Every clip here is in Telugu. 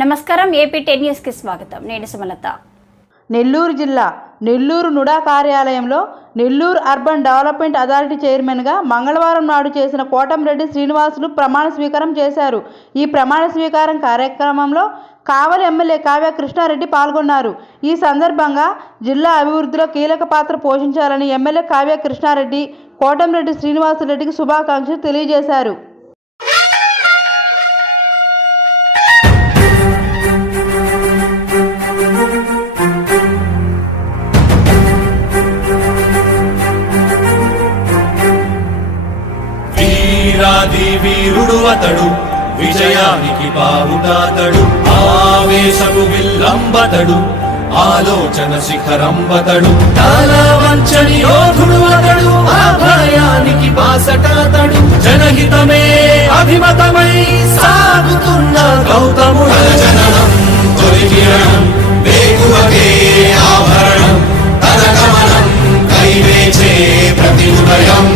నమస్కారం ఏపీ టెన్ న్యూస్కి స్వాగతం. నేను సుమలత. నెల్లూరు జిల్లా నెల్లూరు నుడా కార్యాలయంలో నెల్లూరు అర్బన్ డెవలప్మెంట్ అథారిటీ చైర్మన్గా మంగళవారం నాడు చేసిన కోటంరెడ్డి శ్రీనివాసులు ప్రమాణ స్వీకారం చేశారు. ఈ ప్రమాణ స్వీకారం కార్యక్రమంలో కావలి ఎమ్మెల్యే కావ్య కృష్ణారెడ్డి పాల్గొన్నారు. ఈ సందర్భంగా జిల్లా అభివృద్ధిలో కీలక పాత్ర పోషించాలని ఎమ్మెల్యే కావ్య కృష్ణారెడ్డి కోటంరెడ్డి శ్రీనివాసరెడ్డికి శుభాకాంక్షలు తెలియజేశారు. వీరుడు అతడు విజయానికి బావుటాతడు ఆవేశపు విల్లంబతడు ఆలోచన శిఖరంబతడు. చాలా వంచని యోధుడు అతడు ఆ భయానికి బాసటాతడు. జనహితమే అభిమతమై సాగుతున్న గౌతముడు. జననం తొలి కిరణం వేకువకే ఆభరణం తన గమనం కైవేచే ప్రతి ఉదయం.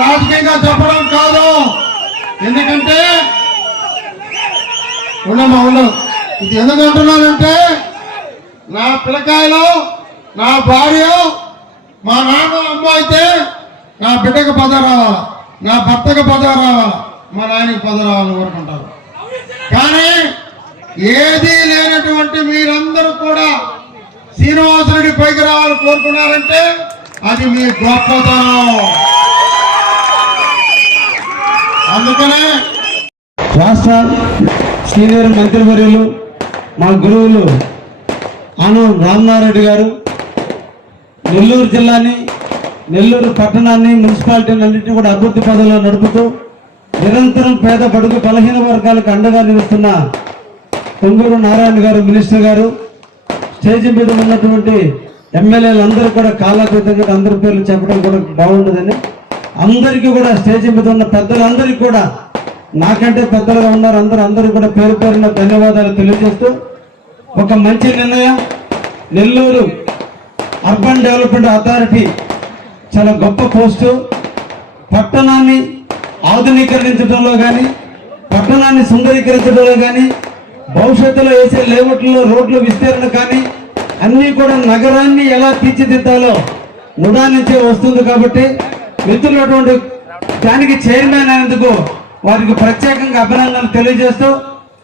రాజకీయంగా చెప్పడం కాదు. ఎందుకంటే ఉండమ్మా ఉండదు ఇది ఎందుకు అంటున్నానంటే నా పిల్లకాయలు నా భార్య మా నాన్న అమ్మ అయితే నా బిడ్డకు పద రావాలా నా భర్తకు పద రావాలా మా నాయనకి పద రావాలని కోరుకుంటారు. కానీ ఏదీ లేనటువంటి మీరందరూ కూడా శ్రీనివాసుడి పైకి రావాలని కోరుకున్నారంటే అది మీ గొప్పతనం. అందుకనే రాష్ట్ర సీనియర్ మంత్రివర్యులు మా గురువులు ఆనం రామనారెడ్డి గారు నెల్లూరు జిల్లాని నెల్లూరు పట్టణాన్ని మున్సిపాలిటీని అన్నింటినీ కూడా అభివృద్ధి పదంలో నడుపుతూ నిరంతరం పేద బడుగు బలహీన వర్గాలకు అండగా నిలుస్తున్న పొంగూరు నారాయణ గారు మినిస్టర్ గారు స్టేజీ మీద ఉన్నటువంటి ఎమ్మెల్యేలు అందరూ కూడా కాలాతీతంగా అందరి పేర్లు చెప్పడం కూడా బాగుండదని అందరికీ కూడా స్టేజ్ మీద ఉన్న పెద్దలందరికీ కూడా నాకంటే పెద్దలుగా ఉన్నారు. అందరూ అందరూ కూడా పేరు పేరున ధన్యవాదాలు తెలియజేస్తూ ఒక మంచి నిర్ణయం. నెల్లూరు అర్బన్ డెవలప్మెంట్ అథారిటీ చాలా గొప్ప పోస్టు. పట్టణాన్ని ఆధునీకరించడంలో కానీ పట్టణాన్ని సుందరీకరించడంలో కానీ భవిష్యత్తులో వేసే లేఅవుట్లో రోడ్లు విస్తరణ కానీ అన్నీ కూడా నగరాన్ని ఎలా తీర్చిదిద్దాలో నుడా నుంచే వస్తుంది కాబట్టి మిత్రులటువంటి దానికి చైర్మన్ అయినందుకు వారికి ప్రత్యేకంగా అభినందనలు తెలియజేస్తూ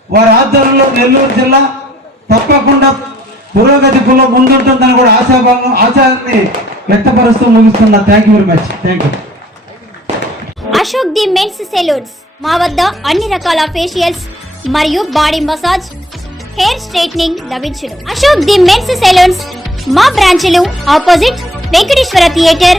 వారి ఆధ్వర్యంలో నెల్లూరు జిల్లా తప్పకుండా పురోగతిలో ముందుంటుందని కూడా ఆశాభావం ఆశాన్ని వ్యక్తపరుస్తూ ముగిస్తున్నా thank you very much thank you Ashok the men's salons. మా వద్ద అన్ని రకాల ఫేషియల్స్ మరియు బాడీ మసాజ్ హెయిర్ స్ట్రైట్నింగ్ లభించును. అశోక్ ది మెన్స్ సెలూన్స్ మా బ్రాంచ్లు opposite Venkateswara theatre